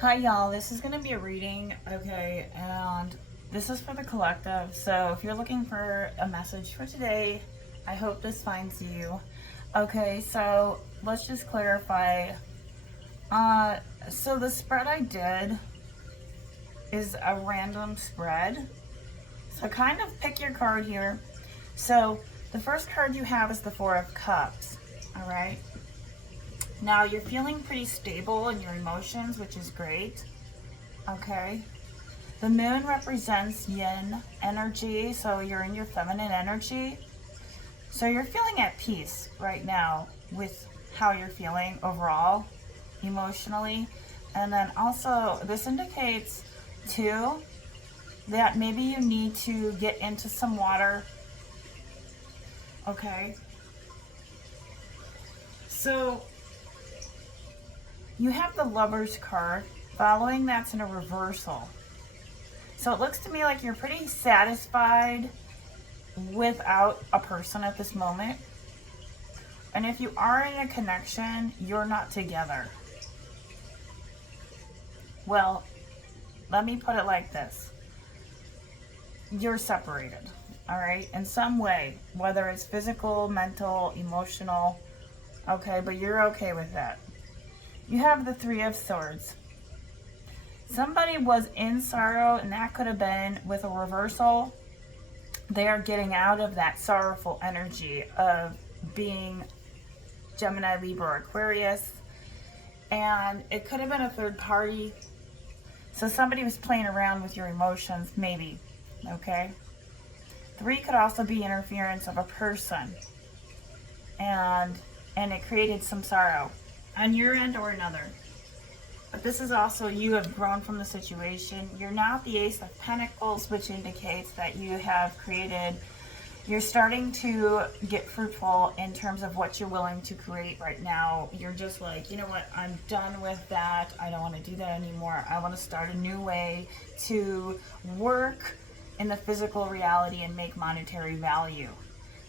Hi y'all, this is going to be a reading, okay, and this is for the collective. So if you're looking for a message for today, I hope this finds you. Okay, so let's just clarify. Uh, so the spread I did is a random spread. So kind of pick your card here. So the first card you have is the Four of Cups, all right? Now you're feeling pretty stable in your emotions, which is great, okay? The moon represents yin energy, so you're in your feminine energy. So you're feeling at peace right now with how you're feeling overall, emotionally. And then also, this indicates too that maybe you need to get into some water. Okay. So you have the Lover's card. Following that's in a reversal. So it looks to me like you're pretty satisfied without a person at this moment. And if you are in a connection, you're not together. Well, let me put it like this. You're separated, all right? In some way, whether it's physical, mental, emotional, okay, but you're okay with that. You have the Three of Swords. Somebody was in sorrow, and that could have been with a reversal. They are getting out of that sorrowful energy of being Gemini, Libra, Aquarius. And it could have been a third party. So somebody was playing around with your emotions, maybe. Okay? Three could also be interference of a person. And it created some sorrow on your end or another. But this is also you have grown from the situation. You're now the Ace of Pentacles, which indicates that you have created, you're starting to get fruitful in terms of what you're willing to create right now. You're just like, you know what, I'm done with that. I don't want to do that anymore. I want to start a new way to work in the physical reality and make monetary value.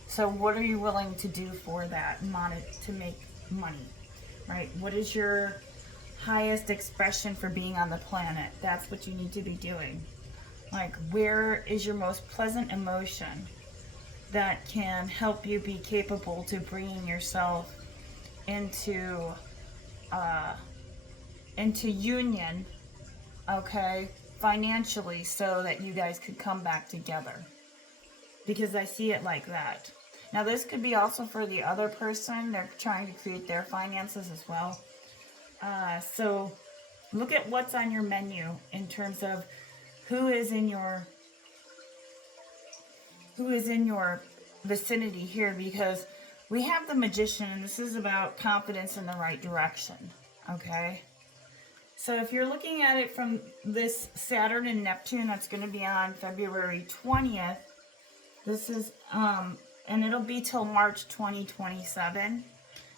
So what are you willing to do for that to make money, right? What is your highest expression for being on the planet? That's what you need to be doing. Like, where is your most pleasant emotion that can help you be capable to bringing yourself into union, okay, financially, so that you guys could come back together? Because I see it like that. Now this could be also for the other person. They're trying to create their finances as well. So look at what's on your menu in terms of who is in your vicinity here, because we have the Magician, and this is about confidence in the right direction. Okay, so if you're looking at it from this Saturn and Neptune, that's going to be on February 20th. This is and it'll be till March 2027.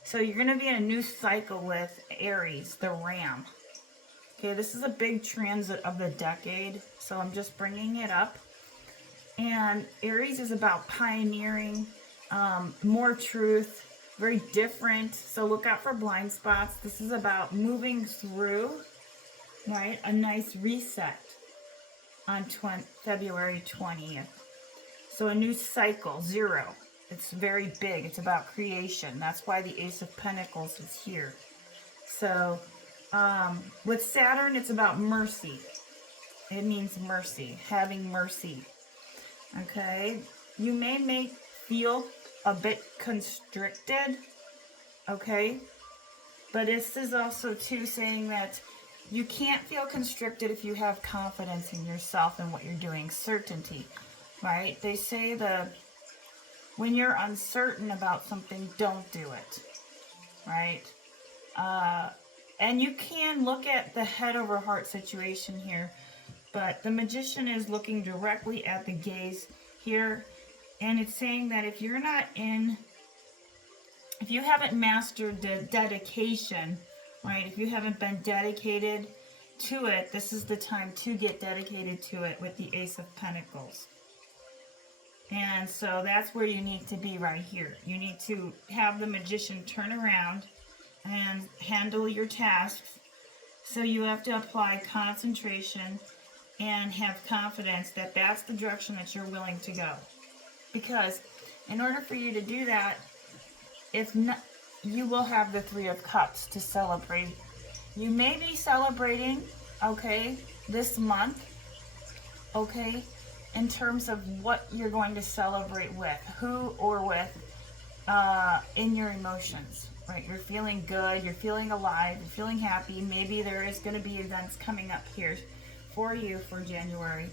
So you're going to be in a new cycle with Aries, the Ram. Okay, this is a big transit of the decade, so I'm just bringing it up. And Aries is about pioneering, more truth, very different. So look out for blind spots. This is about moving through, right? A nice reset on February 20th. So a new cycle, zero. It's very big. It's about creation. That's why the Ace of Pentacles is here. So with Saturn, it's about mercy. It means mercy, having mercy. Okay, you may feel a bit constricted, okay, but this is also too saying that you can't feel constricted if you have confidence in yourself and what you're doing, certainty, right? They say when you're uncertain about something, don't do it, right? And you can look at the head over heart situation here. But the Magician is looking directly at the gaze here. And it's saying that if you haven't mastered the dedication, right? If you haven't been dedicated to it, this is the time to get dedicated to it with the Ace of Pentacles. And so that's where you need to be right here. You need to have the Magician turn around and handle your tasks So you have to apply concentration and have confidence that that's the direction that you're willing to go. Because in order for you to do that, if not, you will have the Three of Cups to celebrate. You may be celebrating, okay, this month, okay, in terms of what you're going to celebrate with, who or with, in your emotions, right? You're feeling good, you're feeling alive, you're feeling happy. Maybe there is going to be events coming up here for you for January.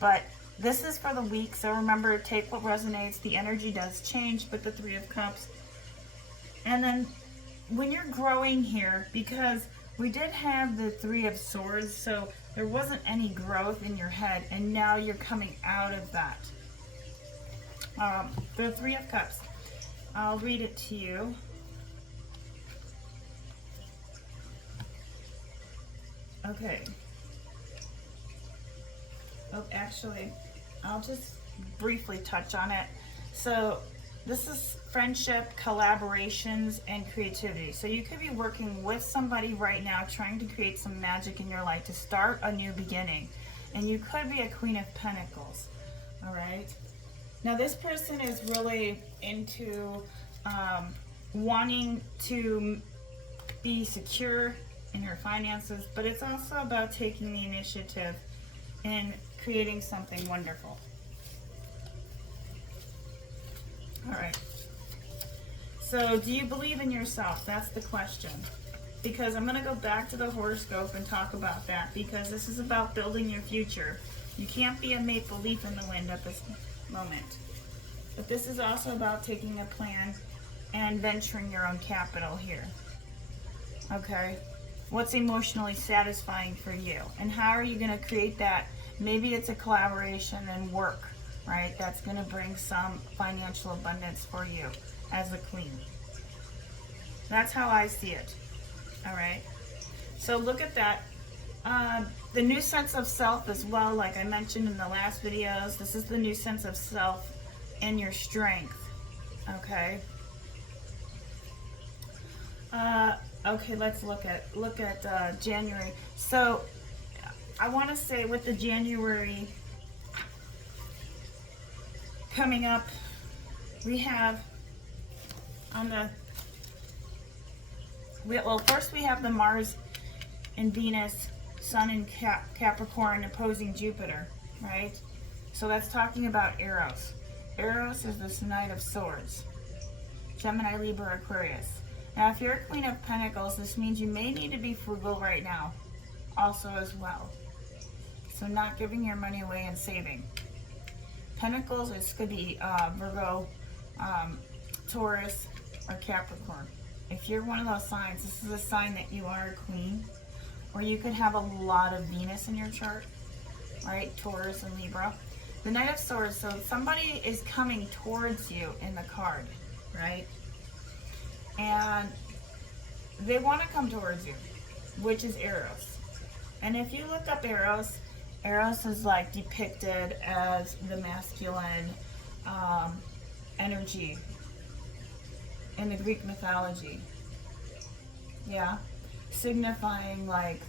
But this is for the week, so remember, take what resonates. The energy does change with the Three of Cups. And then when you're growing here, because we did have the Three of Swords, so there wasn't any growth in your head, and now you're coming out of that. The Three of Cups. I'll read it to you. Okay. Oh, actually, I'll just briefly touch on it. So this is friendship, collaborations, and creativity. So you could be working with somebody right now trying to create some magic in your life to start a new beginning. And you could be a Queen of Pentacles. All right. Now this person is really into wanting to be secure in her finances, but it's also about taking the initiative and creating something wonderful. All right. So do you believe in yourself? That's the question. Because I'm going to go back to the horoscope and talk about that, because this is about building your future. You can't be a maple leaf in the wind at this moment. But this is also about taking a plan and venturing your own capital here. Okay? What's emotionally satisfying for you? And how are you going to create that? Maybe it's a collaboration and work, right? That's going to bring some financial abundance for you as a queen. That's how I see it. All right? So look at that. The new sense of self as well, like I mentioned in the last videos, this is the new sense of self and your strength. Okay? Okay, let's look at January. So I want to say with the January coming up, we have on the first we have the Mars and Venus, Sun and Capricorn opposing Jupiter, right? So that's talking about Eros. Eros is this Knight of Swords. Gemini, Libra, Aquarius. Now, if you're a Queen of Pentacles, this means you may need to be frugal right now, also as well. So not giving your money away and saving. Pentacles, this could be Virgo, Taurus, or Capricorn. If you're one of those signs, this is a sign that you are a queen, or you could have a lot of Venus in your chart, right? Taurus and Libra. The Knight of Swords, so somebody is coming towards you in the card, right? And they want to come towards you, which is Eros. And if you look up Eros, Eros is like depicted as the masculine energy in the Greek mythology. Yeah, signifying like,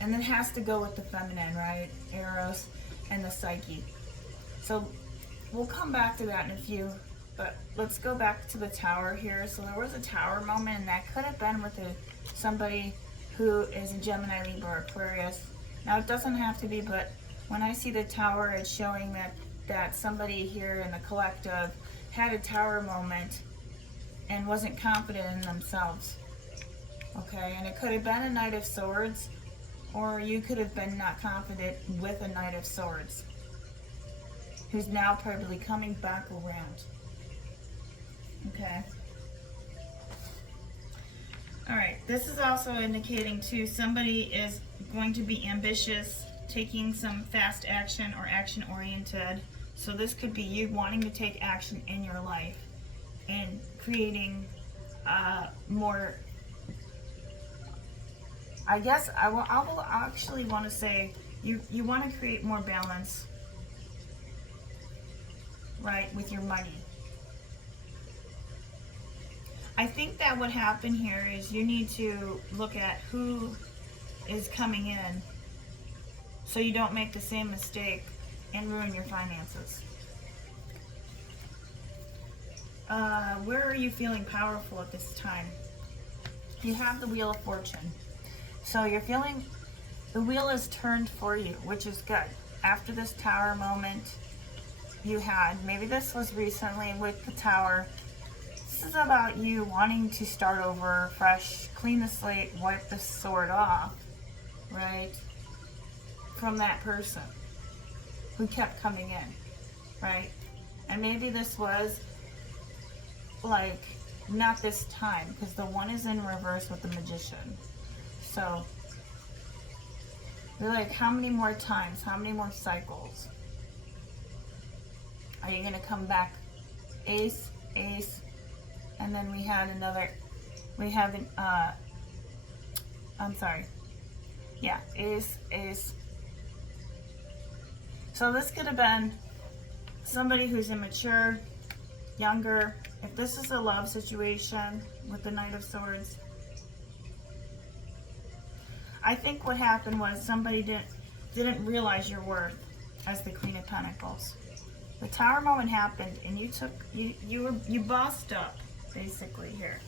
and then has to go with the feminine, right? Eros and the psyche. So we'll come back to that in a few. But let's go back to the Tower here. So there was a Tower moment, and that could have been with somebody who is a Gemini, Libra, or Aquarius. Now, it doesn't have to be, but when I see the Tower, it's showing that somebody here in the collective had a Tower moment and wasn't confident in themselves. Okay, and it could have been a Knight of Swords, or you could have been not confident with a Knight of Swords, who's now probably coming back around. Okay. All right. This is also indicating too somebody is going to be ambitious, taking some fast action or action oriented. So this could be you wanting to take action in your life and creating more. I guess I will actually want to say you want to create more balance, right, with your money. I think that what happened here is you need to look at who is coming in so you don't make the same mistake and ruin your finances. Where are you feeling powerful at this time? You have the Wheel of Fortune. So you're feeling the wheel is turned for you, which is good. After this Tower moment you had, maybe this was recently with the Tower, this is about you wanting to start over fresh, clean the slate, wipe the sword off, right? From that person who kept coming in, right? And maybe this was like not this time, because the one is in reverse with the Magician. So you're like, how many more times, how many more cycles are you going to come back? Ace, ace, and then we had another, we have an I'm sorry, yeah, ace, ace. So this could have been somebody who's immature, younger. If this is a love situation with the Knight of Swords, I think what happened was somebody didn't realize your worth as the Queen of Pentacles. The Tower moment happened, and you bossed up basically here.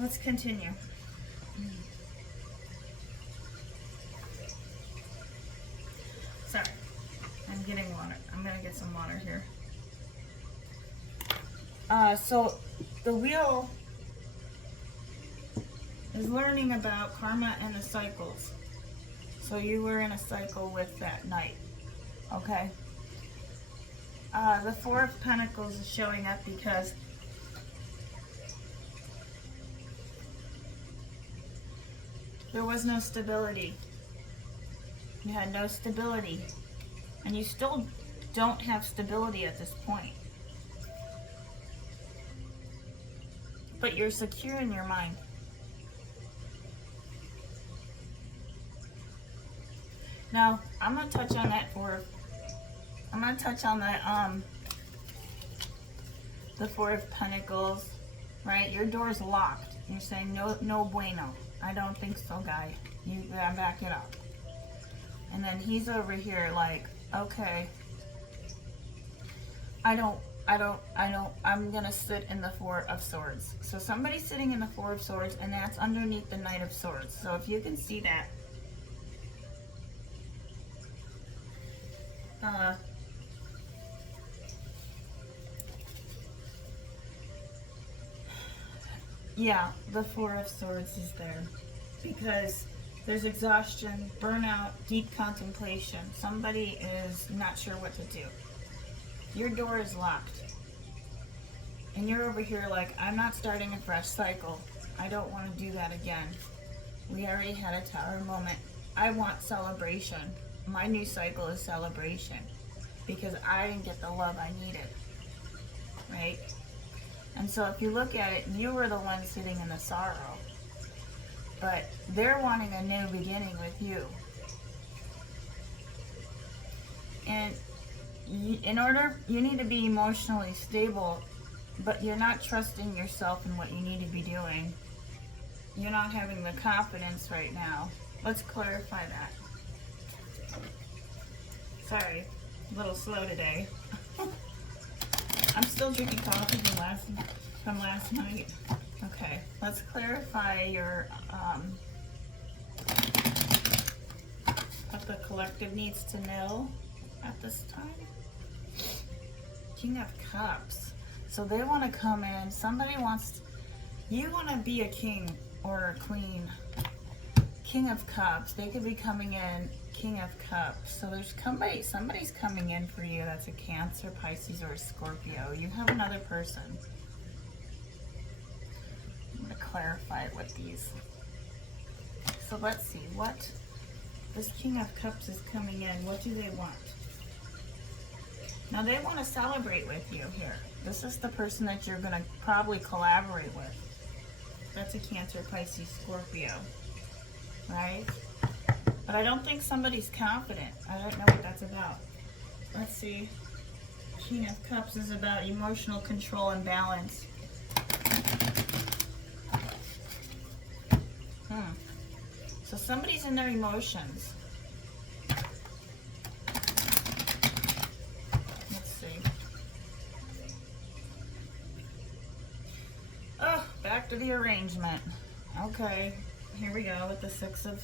Let's continue. Sorry, I'm getting water. I'm gonna get some water here. So the wheel is learning about karma and the cycles. So you were in a cycle with that knight, okay? The Four of Pentacles is showing up because there was no stability. You had no stability. And you still don't have stability at this point. But you're secure in your mind. Now, I'm going to touch on that I'm going to touch on that, the Four of Pentacles, right? Your door's locked. You're saying, no bueno. I don't think so, guy. You gotta back it up. And then he's over here like, okay, I'm gonna sit in the Four of Swords. So somebody's sitting in the Four of Swords, and that's underneath the Knight of Swords. So if you can see that, yeah, the Four of Swords is there because there's exhaustion, burnout, deep contemplation. Somebody is not sure what to do. Your door is locked. And you're over here like, I'm not starting a fresh cycle. I don't want to do that again. We already had a Tower moment. I want celebration. My new cycle is celebration because I didn't get the love I needed, right? And so if you look at it, you were the one sitting in the sorrow, but they're wanting a new beginning with you. And you need to be emotionally stable, but you're not trusting yourself in what you need to be doing. You're not having the confidence right now. Let's clarify that. Sorry, a little slow today. I'm still drinking coffee from last night. Okay, let's clarify your what the collective needs to know at this time. King of Cups. So they want to come in. You want to be a king or a queen. King of Cups. They could be coming in. King of Cups. So there's somebody's coming in for you. That's a Cancer, Pisces, or a Scorpio. You have another person. I'm going to clarify it with these. So let's see. What this King of Cups is coming in. What do they want? Now they want to celebrate with you here. This is the person that you're going to probably collaborate with. That's a Cancer, Pisces, Scorpio. Right? But I don't think somebody's confident. I don't know what that's about. Let's see. King of Cups is about emotional control and balance. So somebody's in their emotions. Let's see. Oh, back to the arrangement. Okay, here we go with the Six of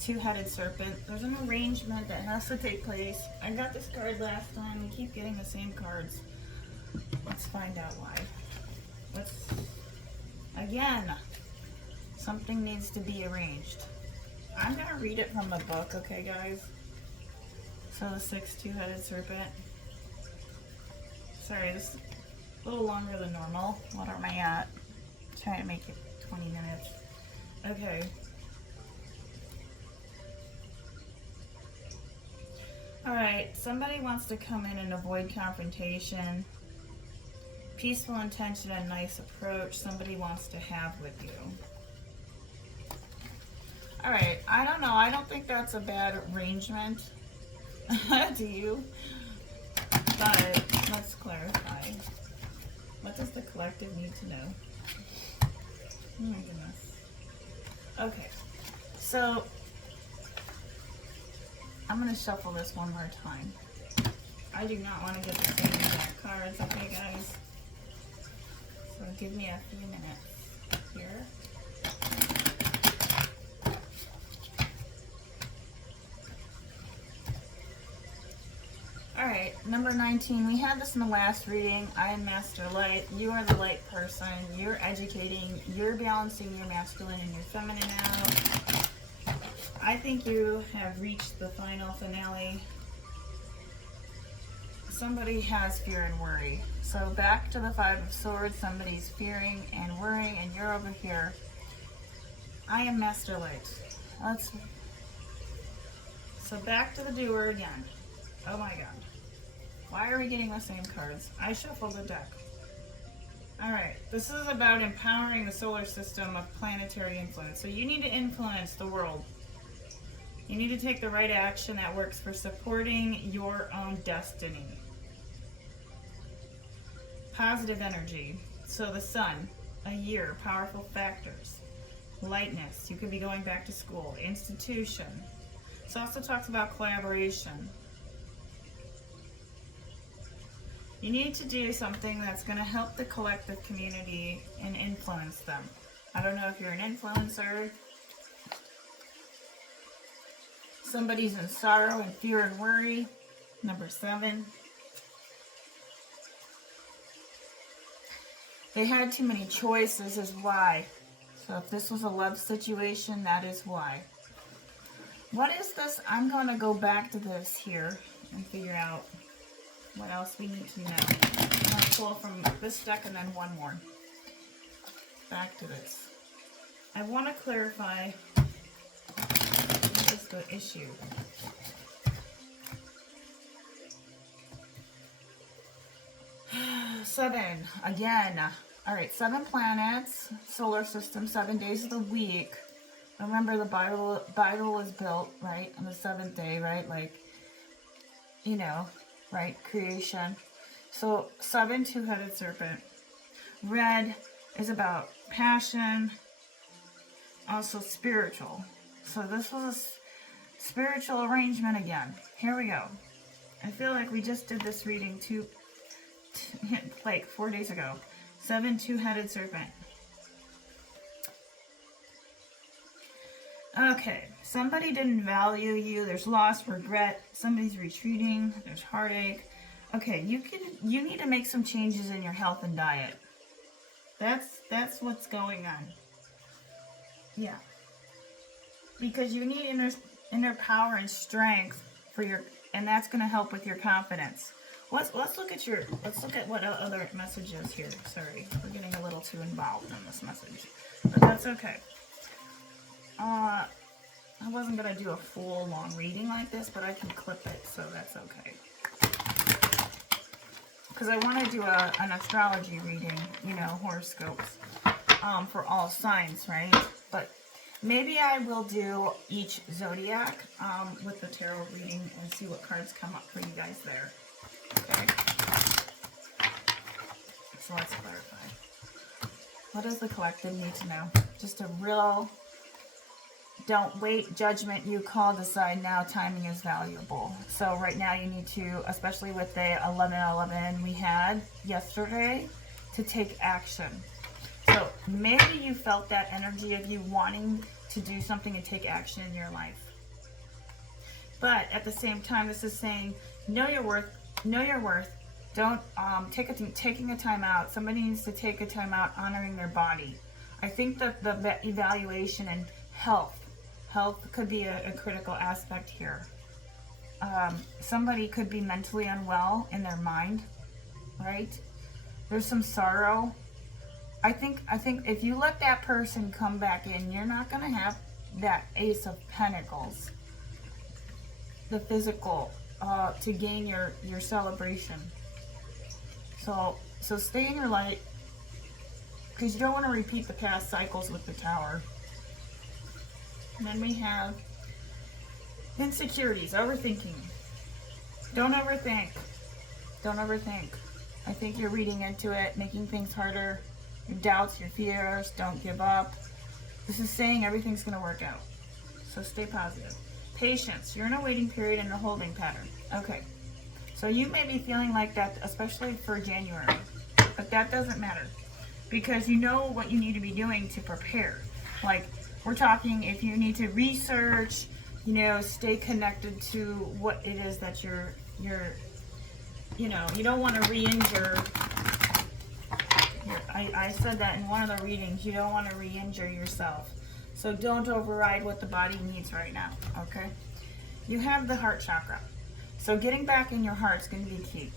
Two-Headed Serpent. There's an arrangement that has to take place. I got this card last time. We keep getting the same cards. Let's find out why. Again, something needs to be arranged. I'm going to read it from the book, okay, guys? So the Six Two-Headed Serpent. Sorry, this is a little longer than normal. What am I at? Trying to make it 20 minutes. Okay. Alright, somebody wants to come in and avoid confrontation. Peaceful intention and nice approach somebody wants to have with you. Alright, I don't know. I don't think that's a bad arrangement. Do you? But let's clarify. What does the collective need to know? Oh my goodness. Okay, so I'm going to shuffle this one more time. I do not want to get the same exact cards, okay guys? So give me a few minutes here. Alright, number 19. We had this in the last reading. I am Master Light. You are the light person. You're educating. You're balancing your masculine and your feminine out. I think you have reached the final finale. Somebody has fear and worry. So back to the Five of Swords. Somebody's fearing and worrying, and you're over here. I am Master Light. So back to the doer again. Oh my god. Why are we getting the same cards? I shuffled the deck. Alright, this is about empowering the solar system of planetary influence. So you need to influence the world. You need to take the right action that works for supporting your own destiny. Positive energy. So the sun, a year, powerful factors. Lightness, you could be going back to school. Institution. This also talks about collaboration. You need to do something that's going to help the collective community and influence them. I don't know if you're an influencer. Somebody's in sorrow and fear and worry. Number 7. They had too many choices is why. So if this was a love situation, that is why. What is this? I'm going to go back to this here and figure out what else we need to know. I'm going to pull from this deck and then one more. Back to this. I want to clarify what is the issue. Seven. Again. Alright, 7 planets, solar system, 7 days of the week. Remember the Bible was built, right, on the 7th day, right? Like, you know, right? Creation. So 7 two-headed serpent. Red is about passion, also spiritual. So this was a spiritual arrangement again. Here we go. I feel like we just did this reading like 4 days ago. 7 two-headed serpent. Okay, somebody didn't value you. There's loss, regret. Somebody's retreating. There's heartache. Okay, you need to make some changes in your health and diet. That's what's going on. Yeah, because you need inner power and strength for your, and that's going to help with your confidence. Let's look at what other messages here. Sorry, we're getting a little too involved in this message, but that's okay. I wasn't going to do a full long reading like this, but I can clip it, so that's okay. Because I want to do an astrology reading, you know, horoscopes, for all signs, right? But maybe I will do each zodiac with the tarot reading and see what cards come up for you guys there. Okay. So let's clarify. What does the collective need to know? Just a real, don't wait, judgment, you call, decide now, timing is valuable. So right now you need to, especially with the 11-11 we had yesterday, to take action. So maybe you felt that energy of you wanting to do something and take action in your life. But at the same time, this is saying, know your worth, know your worth. Don't taking a time out. Somebody needs to take a time out honoring their body. I think that the evaluation and health could be a critical aspect here. Somebody could be mentally unwell in their mind, right? There's some sorrow. I think if you let that person come back in, you're not going to have that Ace of Pentacles, the physical, to gain your celebration. So stay in your light, because you don't want to repeat the past cycles with the Tower. And then we have insecurities, overthinking. Don't overthink. Don't overthink. I think you're reading into it, making things harder. Your doubts, your fears, don't give up. This is saying everything's going to work out. So stay positive. Patience. You're in a waiting period and a holding pattern. Okay. So you may be feeling like that, especially for January. But that doesn't matter, because you know what you need to be doing to prepare. Like, we're talking if you need to research, you know, stay connected to what it is that you're you know, you don't want to re-injure. I said that in one of the readings. You don't want to re-injure yourself. So don't override what the body needs right now, okay? You have the heart chakra. So getting back in your heart is going to be key.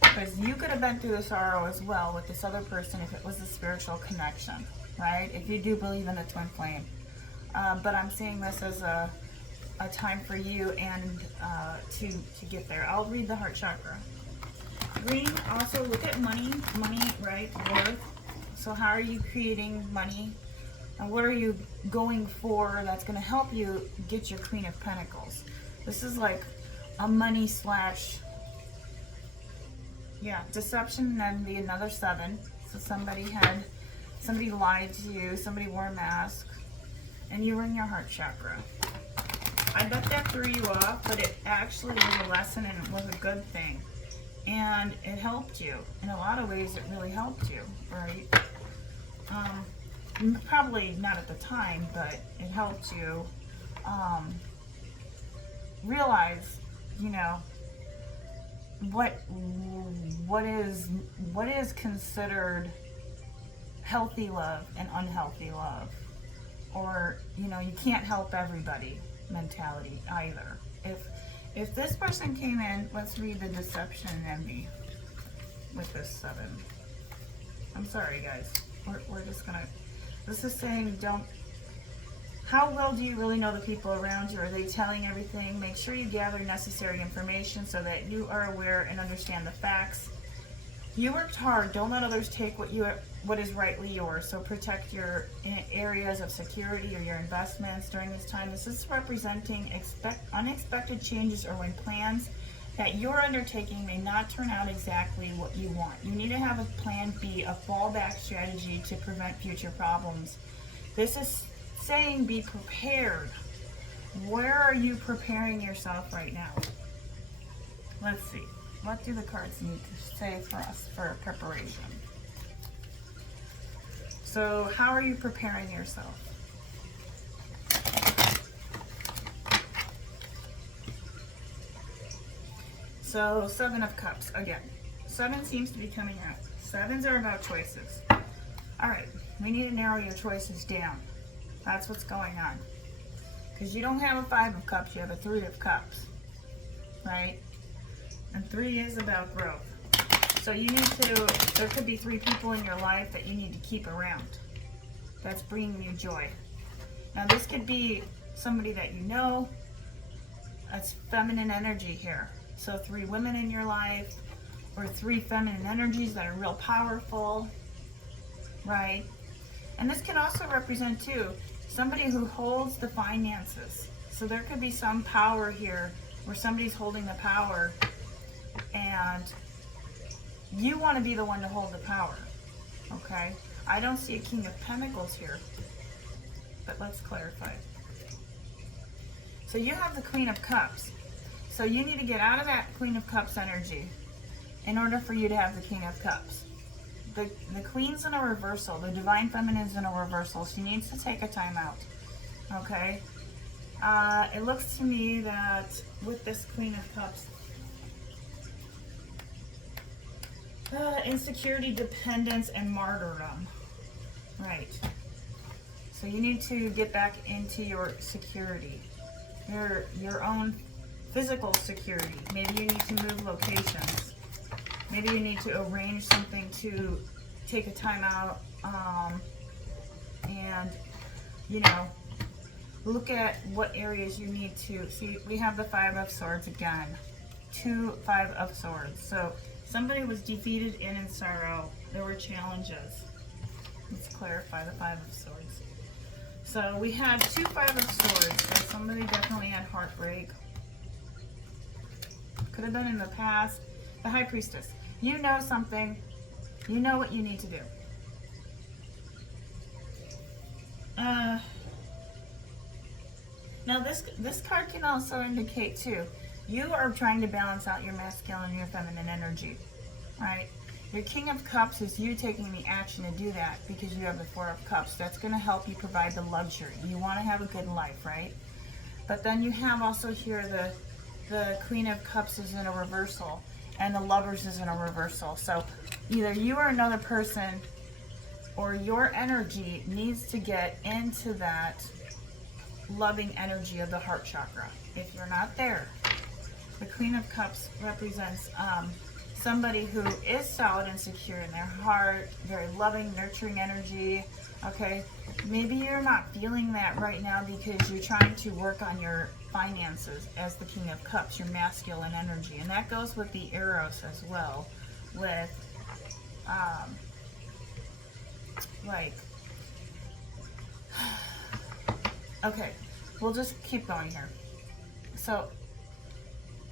Because you could have been through the sorrow as well with this other person if it was a spiritual connection, right? If you do believe in the twin flame. But I'm seeing this as a time for you and to get there. I'll read the heart chakra. Green, also look at money, right, worth. So how are you creating money? And what are you going for that's going to help you get your Queen of Pentacles? This is like a money slash, yeah, deception, and then be another 7. So somebody lied to you, somebody wore a mask, and you were in your heart chakra. I bet that threw you off, but it actually was a lesson and it was a good thing. And it helped you. In a lot of ways, it really helped you, right? Probably not at the time, but it helped you realize, you know, what is considered healthy love and unhealthy love, or, you know, you can't help everybody mentality either. If this person came in, let's read the deception and envy with this 7. I'm sorry, guys. We're just gonna. This is saying, don't. How well do you really know the people around you? Are they telling everything? Make sure you gather necessary information so that you are aware and understand the facts. You worked hard. Don't let others take what is rightly yours. So protect your areas of security or your investments during this time. This is representing unexpected changes or when plans that you're undertaking may not turn out exactly what you want. You need to have a plan B, a fallback strategy to prevent future problems. This is saying be prepared. Where are you preparing yourself right now? Let's see. What do the cards need to say for us for preparation? So how are you preparing yourself? So 7 of Cups again. 7 seems to be coming out. 7s are about choices. All right, we need to narrow your choices down. That's what's going on. Because you don't have a 5 of Cups, you have a 3 of Cups, right? And 3 is about growth. So you need to, there could be 3 people in your life that you need to keep around. That's bringing you joy. Now this could be somebody that you know. That's feminine energy here. So 3 women in your life, or 3 feminine energies that are real powerful, right? And this can also represent too, somebody who holds the finances. So there could be some power here where somebody's holding the power and You want to be the one to hold the power. Okay? I don't see a King of Pentacles here. But let's clarify. So you have the Queen of Cups. So you need to get out of that Queen of Cups energy in order for you to have the King of Cups. The Queen's in a reversal. The Divine Feminine's in a reversal. She needs to take a time out. Okay? It looks to me that with this Queen of Cups, insecurity, dependence, and martyrdom. Right. So you need to get back into your security. Your own physical security. Maybe you need to move locations. Maybe you need to arrange something to take a time out, and, you know, look at what areas you need to. See, we have the Five of Swords again. 2 5 of Swords. So somebody was defeated and in sorrow. There were challenges. Let's clarify the Five of Swords. So we had 2 5 of Swords. So somebody definitely had heartbreak. Could have been in the past. The High Priestess. You know something. You know what you need to do. Now this card can also indicate too, you are trying to balance out your masculine and your feminine energy, right? Your King of Cups is you taking the action to do that because you have the Four of Cups. That's going to help you provide the luxury. You want to have a good life, right? But then you have also here the Queen of Cups is in a reversal and the Lovers is in a reversal. So either you or another person or your energy needs to get into that loving energy of the heart chakra. If you're not there, the Queen of Cups represents somebody who is solid and secure in their heart, very loving, nurturing energy. Okay, maybe you're not feeling that right now because you're trying to work on your finances as the King of Cups, your masculine energy. And that goes with the Eros as well, with like, okay, we'll just keep going here. So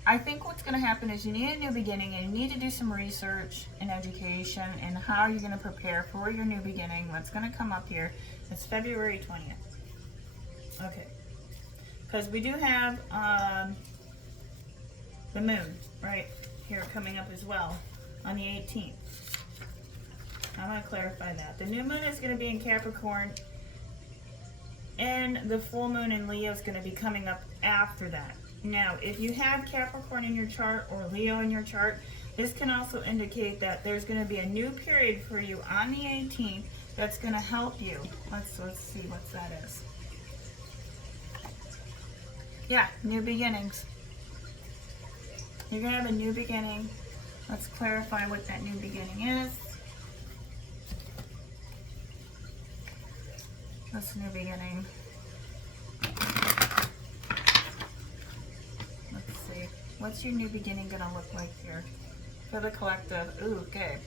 I think what's going to happen is you need a new beginning and you need to do some research and education and how you're going to prepare for your new beginning. What's going to come up here? It's February 20th. Okay. Because we do have the moon right here coming up as well on the 18th. I'm going to clarify that. The new moon is going to be in Capricorn and the full moon in Leo is going to be coming up after that. Now, if you have Capricorn in your chart or Leo in your chart, this can also indicate that there's going to be a new period for you on the 18th that's going to help you. Let's see what that is. Yeah, new beginnings. You're going to have a new beginning. Let's clarify what that new beginning is. That's new beginning. Let's see. What's your new beginning going to look like here? For the collective. Ooh, okay.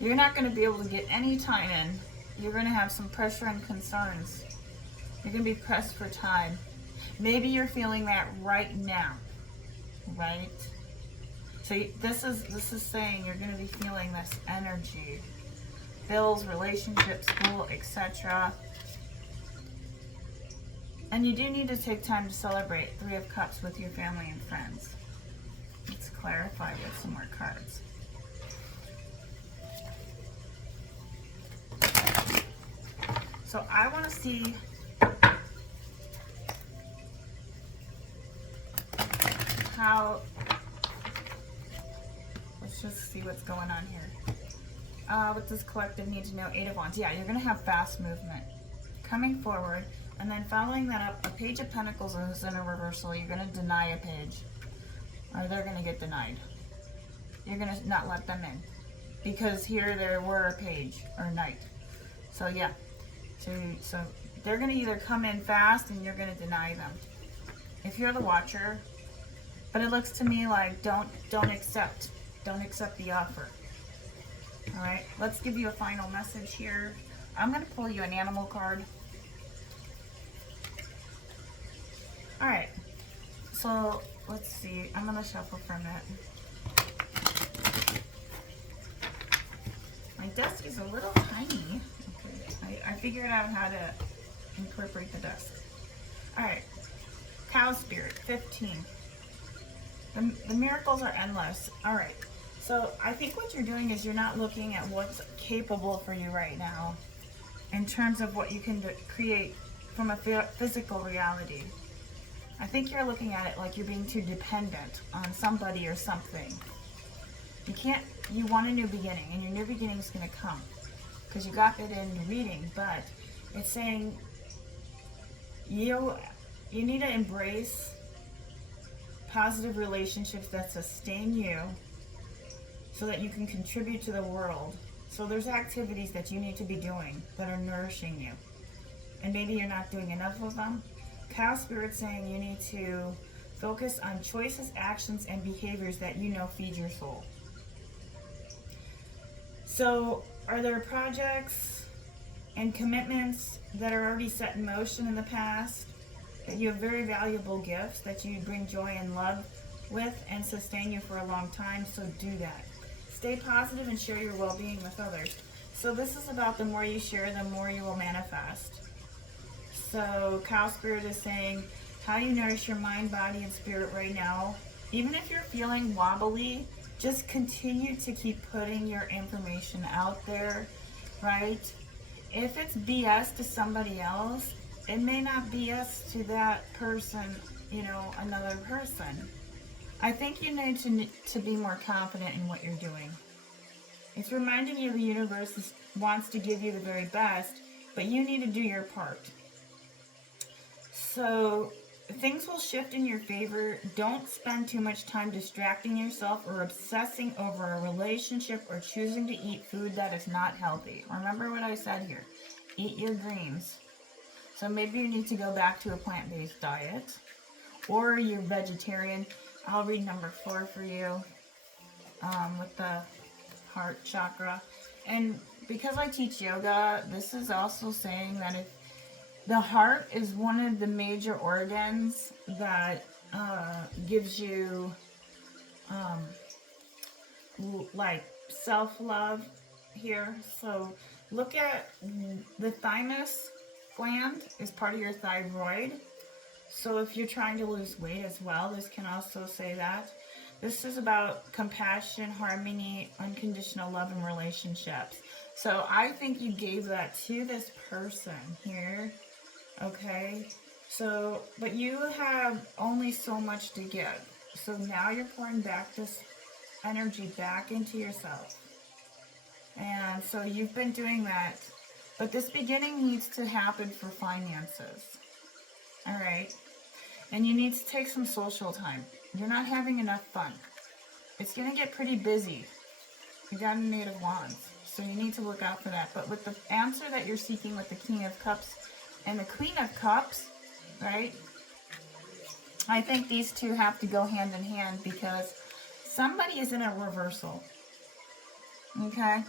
You're not going to be able to get any time in. You're going to have some pressure and concerns. You're going to be pressed for time. Maybe you're feeling that right now. Right? So this is saying you're going to be feeling this energy. Bills, relationships, school, etc. And you do need to take time to celebrate 3 of Cups with your family and friends. Let's clarify with some more cards. So I want to see how, let's just see what's going on here. What does collective need to know? 8 of Wands. Yeah, you're going to have fast movement coming forward. And then following that up, a Page of Pentacles is in a reversal. You're going to deny a page. Or they're going to get denied. You're going to not let them in. Because here there were a page or knight. So yeah. So they're going to either come in fast and you're going to deny them. If you're the watcher. But it looks to me like don't accept. Don't accept the offer. Alright. Let's give you a final message here. I'm going to pull you an animal card. Alright, so let's see. I'm going to shuffle for a minute. desk is a little tiny. Okay, I figured out how to incorporate the desk. All right, cow spirit, 15. The miracles are endless. All right, so I think what you're doing is you're not looking at what's capable for you right now in terms of what you can create from a physical reality. I think you're looking at it like you're being too dependent on somebody or something. You want a new beginning, and your new beginning is going to come because you got that in your reading, but it's saying you need to embrace positive relationships that sustain you so that you can contribute to the world. So there's activities that you need to be doing that are nourishing you, and maybe you're not doing enough of them. Cow Spirit's saying you need to focus on choices, actions, and behaviors that you know feed your soul. So are there projects and commitments that are already set in motion in the past, that you have very valuable gifts that you bring joy and love with and sustain you for a long time? So do that. Stay positive and share your well-being with others. So this is about the more you share, the more you will manifest. So Cow Spirit is saying how you nourish your mind, body, and spirit right now. Even if you're feeling wobbly, just continue to keep putting your information out there, right? If it's BS to somebody else, it may not BS to that person, another person. I think you need to be more confident in what you're doing. It's reminding you the universe wants to give you the very best, but you need to do your part. So things will shift in your favor. Don't spend too much time distracting yourself or obsessing over a relationship or choosing to eat food that is not healthy. Remember what I said here. Eat your greens. So maybe you need to go back to a plant-based diet, or you're vegetarian. I'll read number 4 for you with the heart chakra. And because I teach yoga, this is also saying that if the heart is one of the major organs that gives you like self-love here. So look at the thymus gland is part of your thyroid. So if you're trying to lose weight as well, this can also say that. This is about compassion, harmony, unconditional love, and relationships. So I think you gave that to this person here. Okay, so, but you have only so much to give. So now you're pouring back this energy back into yourself. And so you've been doing that. But this beginning needs to happen for finances. All right. And you need to take some social time. You're not having enough fun. It's going to get pretty busy. You got an 8 of Wands. So you need to look out for that. But with the answer that you're seeking with the King of Cups and the Queen of Cups, right? I think these two have to go hand in hand because somebody is in a reversal. Okay?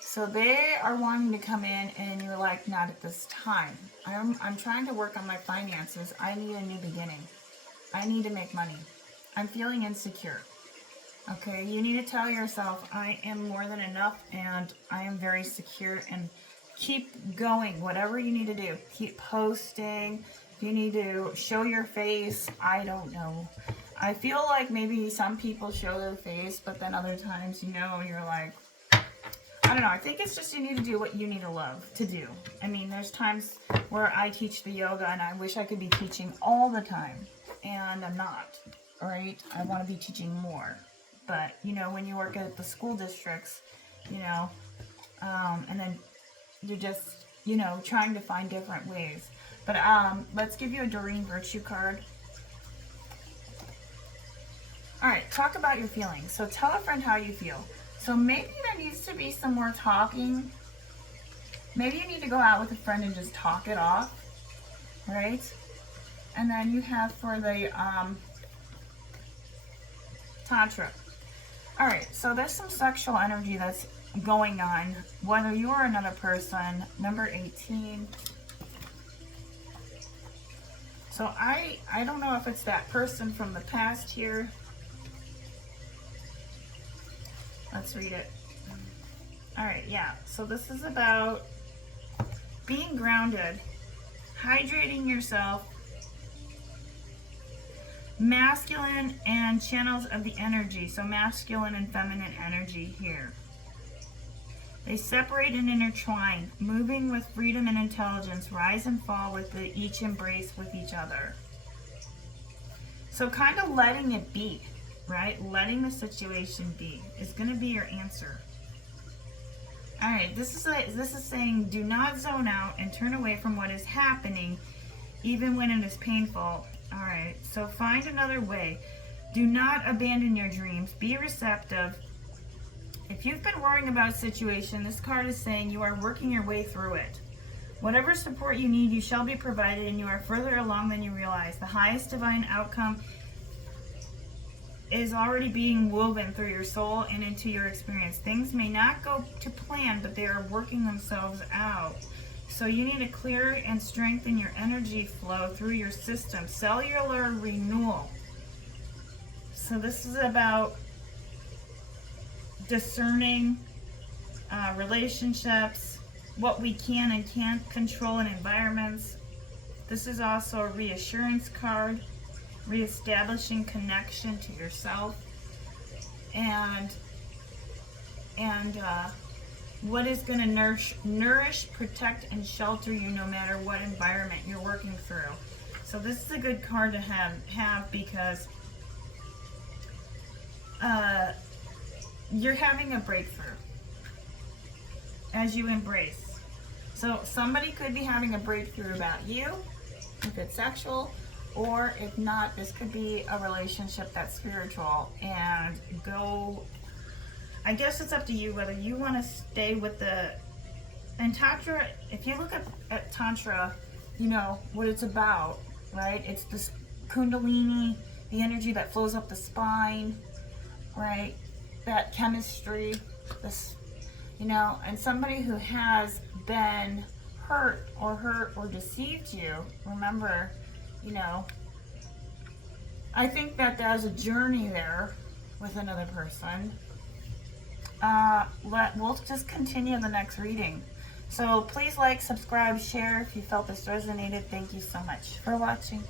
So they are wanting to come in and you're like, not at this time. I'm trying to work on my finances. I need a new beginning. I need to make money. I'm feeling insecure. Okay? You need to tell yourself, I am more than enough and I am very secure, and keep going, whatever you need to do. Keep posting. If you need to show your face, I don't know. I feel like maybe some people show their face, but then other times, you're like, I don't know. I think it's just you need to do what you need to love to do. I mean, there's times where I teach the yoga and I wish I could be teaching all the time, and I'm not, all right? I want to be teaching more. But, when you work at the school districts, and then you're just, trying to find different ways. But let's give you a Doreen Virtue card. All right, talk about your feelings. So tell a friend how you feel. So maybe there needs to be some more talking. Maybe you need to go out with a friend and just talk it off, right? And then you have for the Tantra. All right, so there's some sexual energy that's going on, whether you or another person. Number 18. So I don't know if it's that person from the past here. Let's read it. All right, yeah. So this is about being grounded, hydrating yourself, masculine and channels of the energy. So masculine and feminine energy here. They separate and intertwine, moving with freedom and intelligence, rise and fall with each embrace with each other. So kind of letting it be, right? Letting the situation be is going to be your answer. All right, this is saying do not zone out and turn away from what is happening, even when it is painful. All right, so find another way. Do not abandon your dreams. Be receptive. If you've been worrying about a situation, this card is saying you are working your way through it. Whatever support you need, you shall be provided, and you are further along than you realize. The highest divine outcome is already being woven through your soul and into your experience. Things may not go to plan, but they are working themselves out. So you need to clear and strengthen your energy flow through your system. Cellular renewal. So this is about discerning relationships, what we can and can't control in environments. This is also a reassurance card, reestablishing connection to yourself, and what is going to nourish, protect, and shelter you no matter what environment you're working through. So this is a good card to have because you're having a breakthrough as you embrace. So somebody could be having a breakthrough about you, if it's sexual, or if not, this could be a relationship that's spiritual. And I guess it's up to you whether you want to stay with and Tantra, if you look at Tantra, you know what it's about, right? It's this Kundalini, the energy that flows up the spine, right? That chemistry, this, and somebody who has been hurt or deceived you, remember, I think that there's a journey there with another person. We'll just continue the next reading. So please like, subscribe, share if you felt this resonated. Thank you so much for watching.